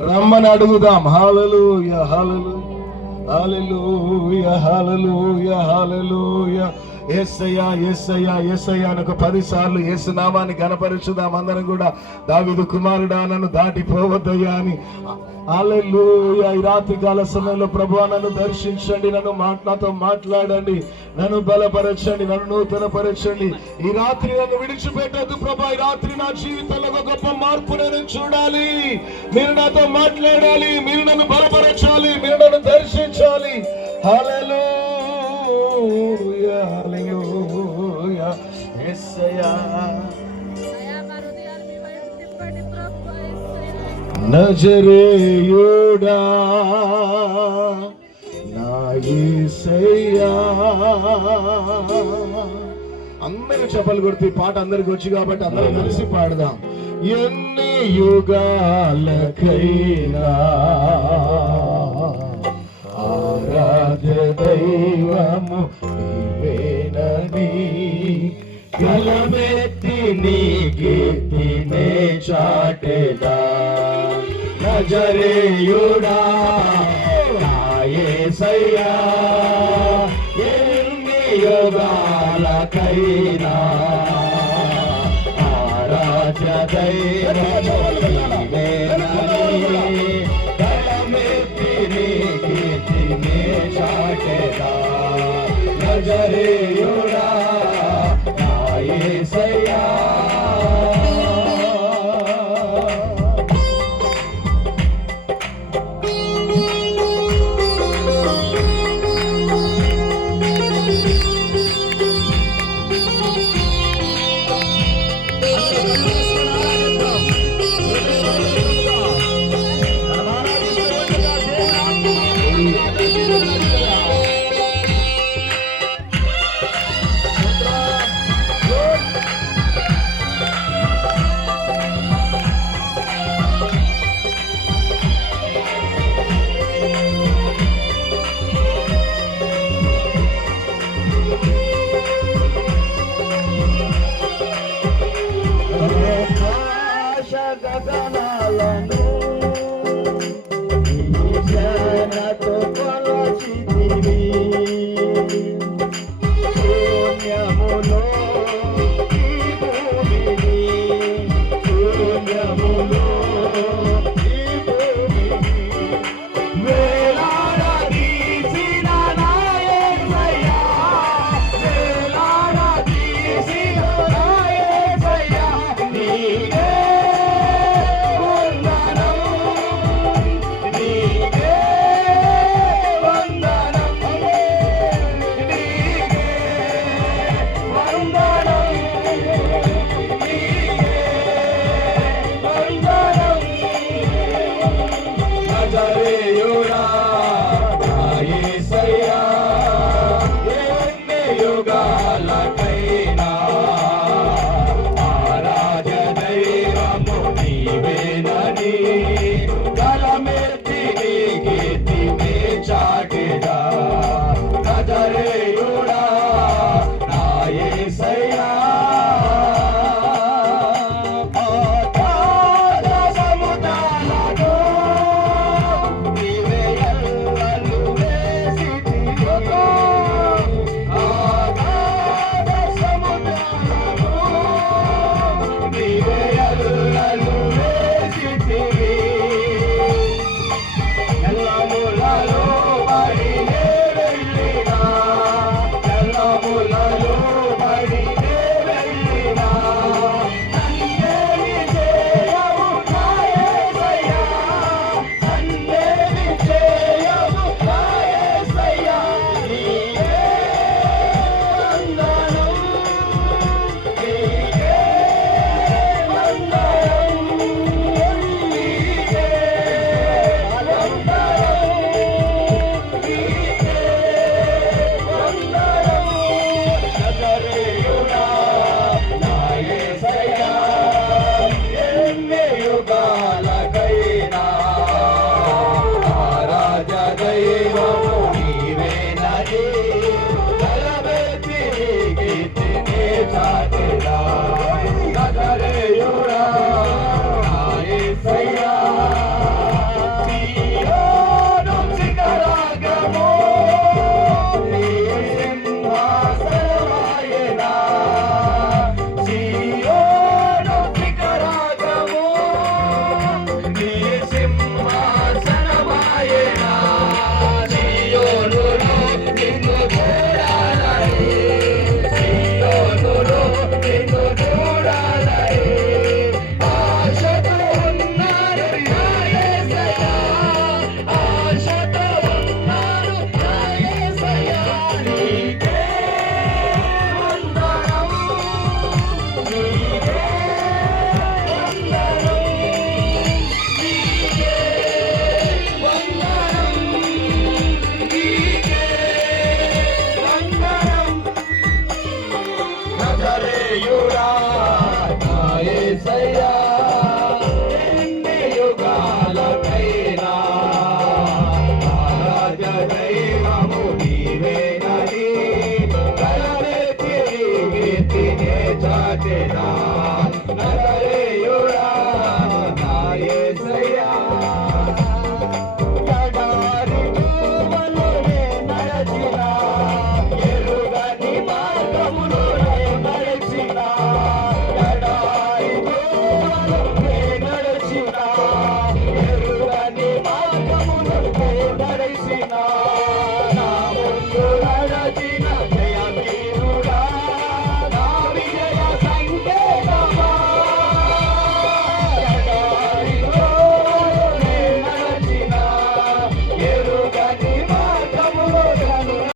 రమ్మని అడుగుదాం. Hallelujah hallelujah hallelujah hallelujah hallelujah. Yesayya Yesayya Yesayya అని ఒక పది సార్లు యేసు అందరం కూడా దావిదు కుమారుడా నన్ను దాటిపోవద్దయ్యా అని. హాలెలూయ ఈ రాత్రి కాల సమయంలో ప్రభు నన్ను దర్శించండి నన్ను మాట్లాతో మాట్లాడండి నన్ను బలపరచండి నన్ను నూతనపరచండి. ఈ రాత్రి నన్ను విడిచిపెట్టద్దు ప్రభా ఈ రాత్రి నా జీవితంలో ఒక గొప్ప మార్పు నేను చూడాలి. మీరు నాతో మాట్లాడాలి మీరు నన్ను బలపరచాలి మీరు నన్ను దర్శించాలి. హల్లెలూయ హల్లెలూయ యేసయ్యా నజరేయుడా నా యేసయ్యా అందరూ చెప్పలు కొడితే ఈ పాట అందరికి వచ్చి కాబట్టి అందరూ కలిసి పాడదాం. ఎన్ని యుగాలకైనా ఆరాధ్య దైవము నీవేనని గలమెత్తి నీ కీర్తినే చాటెదా. నజరేయుడా నాయసయ్యా. ఎన్ని యుగాలకైనా ఆరాధ్య దైవము